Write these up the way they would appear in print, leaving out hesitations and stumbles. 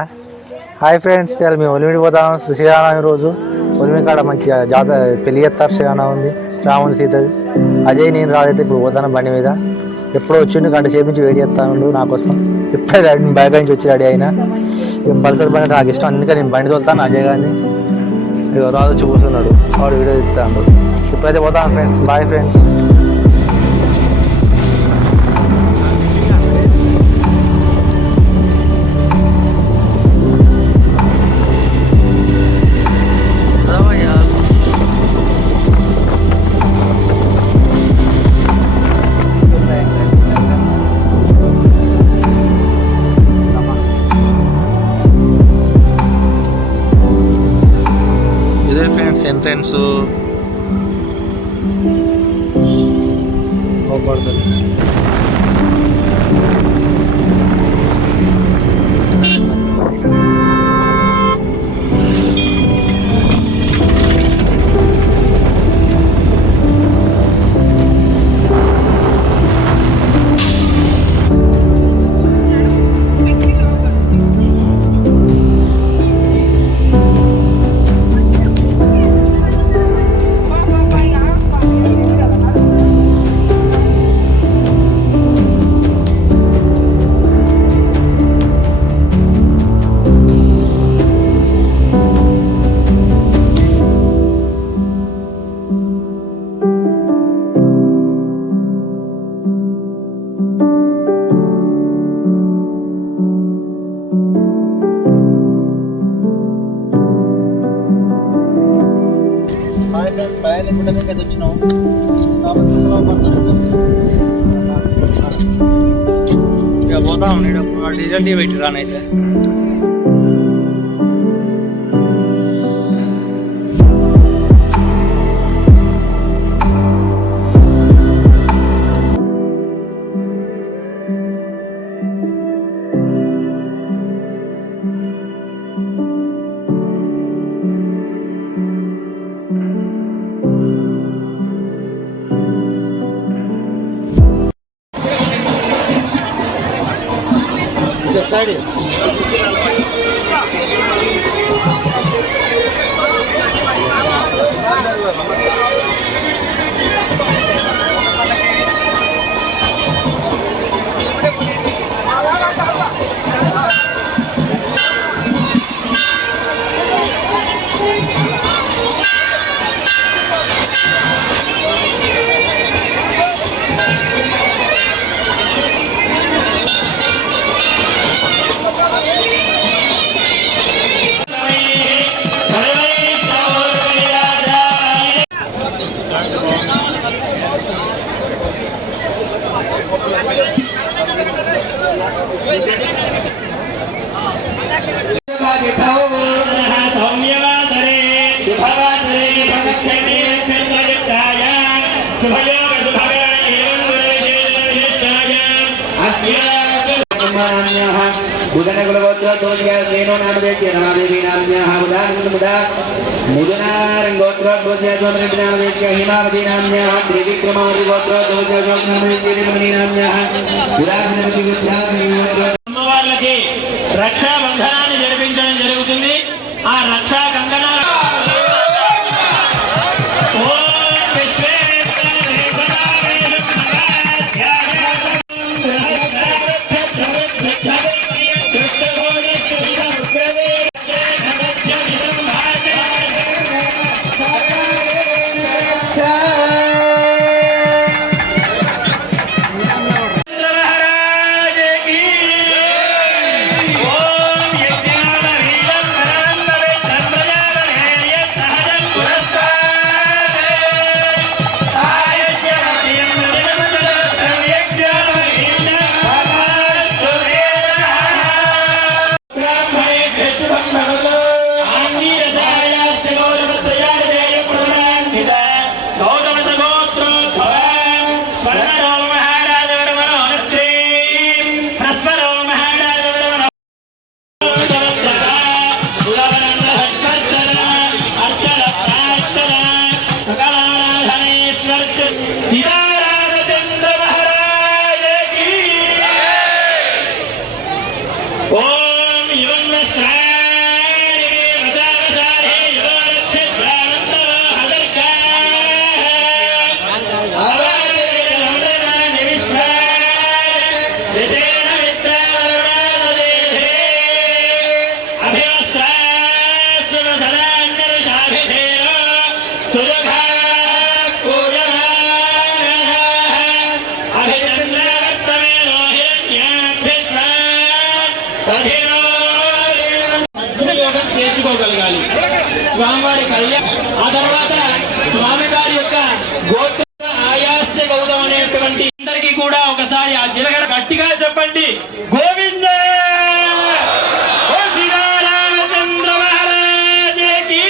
Hi friends, ఇలా మేము ఒలిమిడి పోతాం. శ్రీరామనవమి రోజు ఒలిమి కాడ మంచిగా పెళ్లి చేస్తారు. శ్రీరామనవమి రాముని సీతది. అజయ్ నేను రాదైతే ఇప్పుడు పోతాను బండి మీద. ఎప్పుడో వచ్చిండు, గంట సేపు నుంచి వెయిట్ చేస్తాను నా కోసం. ఇప్పుడే బయట నుంచి వచ్చి రెడీ అయినా. పల్సర్ బండి నాకు ఇష్టం, అందుకని నేను బండి తోలుతాను. అజయ్ గారిని రాజు వచ్చి కూర్చున్నాడు, వాడు వీడియో ఇస్తాడు. ఇప్పుడైతే పోతాను friends. Bye friends. Friends entrance వచ్చినాం. ఇక పోతాం. డీజిల్ పెట్టి రానైతే సైడ్ बुधनकुलगोत्र वेणो नामदेश्य रमादेवी नाम्न्याः मुदा मुदनारङ्गोत्र नामदेश्य हिमावती नाम्न्याः त्रिविक्रमगोत्र नामदेश्य ऋतुमणि नाम्न्याः पुरातनवती అమ్మవార్లకి రక్షాబంధనాన్ని జరిపించడం జరుగుతుంది. ఆ రక్షా కంకణ స్వామివారి కళ్యాణం, ఆ తర్వాత స్వామివారి యొక్క గోత్ర ఆయాస్య గౌతమ్ అనేటువంటి అందరికీ కూడా ఒకసారి ఆ జీలగడ గట్టిగా చెప్పండి, గోవింద ఓ శ్రీరామచంద్ర మహారాజేకి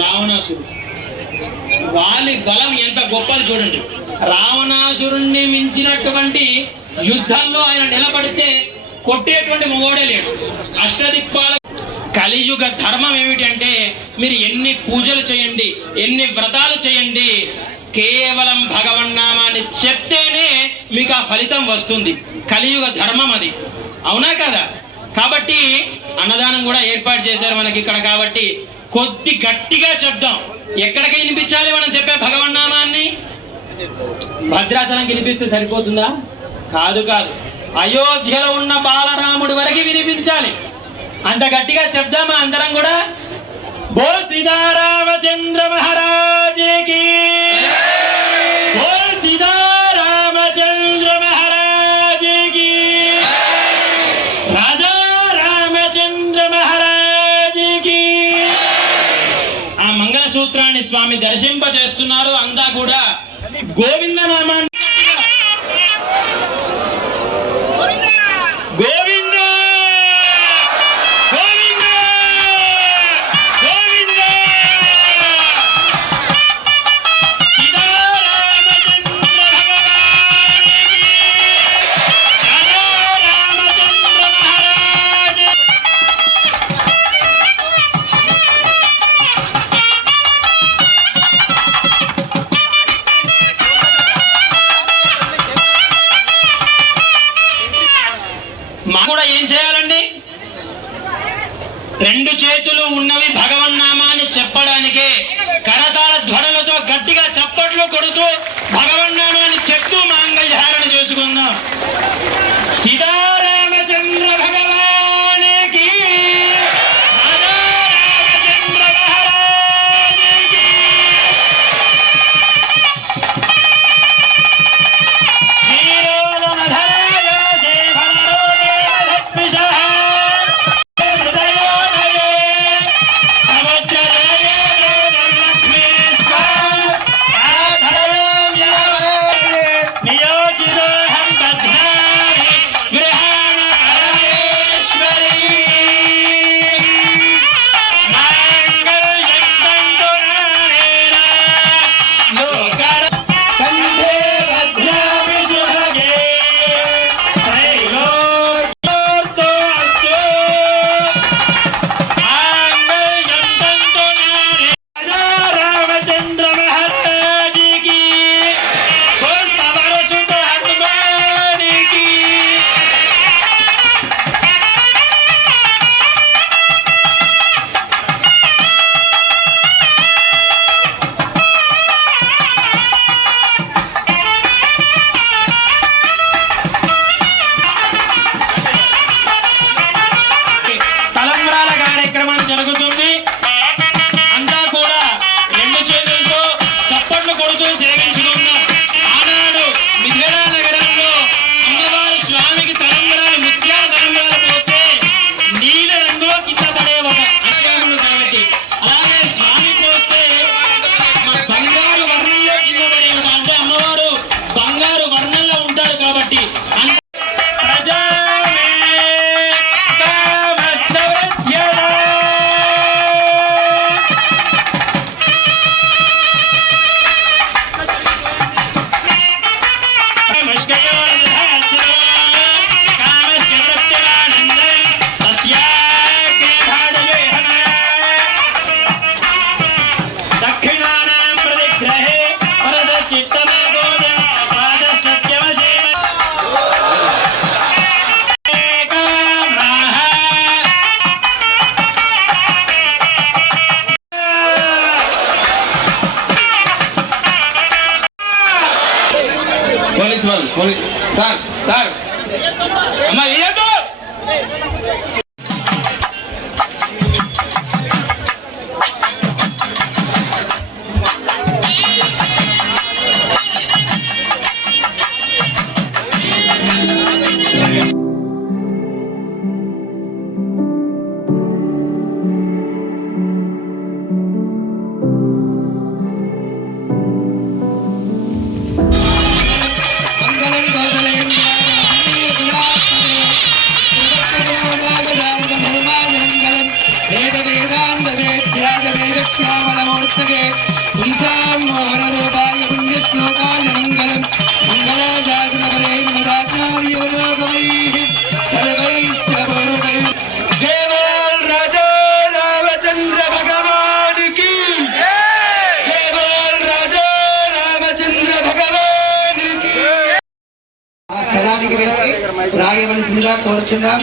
రావణాసురుడు. వాలి బలం ఎంత గొప్పది చూడండి. రావణాసురుణ్ణి మించినటువంటి యుద్ధంలో ఆయన నిలబడితే కొట్టేటువంటి మగోడే లేడు. అష్టదిక్పాల కలియుగ ధర్మం ఏమిటి అంటే, మీరు ఎన్ని పూజలు చేయండి, ఎన్ని వ్రతాలు చేయండి, కేవలం భగవన్నామాన్ని చెప్తేనే మీకు ఆ ఫలితం వస్తుంది. కలియుగ ధర్మం అది, అవునా కదా? కాబట్టి అన్నదానం కూడా ఏర్పాటు చేశారు మనకి ఇక్కడ. కాబట్టి కొద్ది గట్టిగా చెప్దాం. ఎక్కడికి వినిపించాలి మనం చెప్పే భగవన్నామాన్ని? భద్రాచలం వినిపిస్తే సరిపోతుందా? కాదు కాదు, అయోధ్యలో ఉన్న బాలరాముడి వరకు వినిపించాలి. అంత గట్టిగా చెప్దామా అందరం కూడా? బోల్ సీతారామచంద్ర మహారాజేకి, బోల్ సీతారామచంద్ర మహారాజేకి, రాజా రామచంద్ర మహారాజేకి. ఆ మంగళసూత్రాన్ని స్వామి దర్శింప చేస్తున్నారు. అంతా కూడా గోవింద నామాన్ని గోవింద గోవింద గోవింద సీతారామచంద్ర భగవానికి, రాజా రామచంద్ర మహారాజ్. మా కూడా ఏం చేయాలండి? రెండు చేతులు ఉన్నవి భగవన్నామాన్ని చెప్పడానికే. కరతాళ ధ్వనులతో గట్టిగా చప్పట్లు కొడుతూ భగవన్నామాన్ని చెప్తూ మాంగళ్యహారణ చేసుకుందాం. సీతారామచంద్ర భగవానికి, రాజా రామచంద్ర మహారాజుకి. శ్రీరామధరాయ దేవనరోగే భక్తిశః హృదయోదయే సముద్రజయే లక్ష్మీ నియోజితోహం బధ్నామి గృహా పోలీస్ సార్ సార్ అమ్మా ఏదో స్థలానికి వెళ్ళి రాగవలసిందిగా కోరుచున్నాం.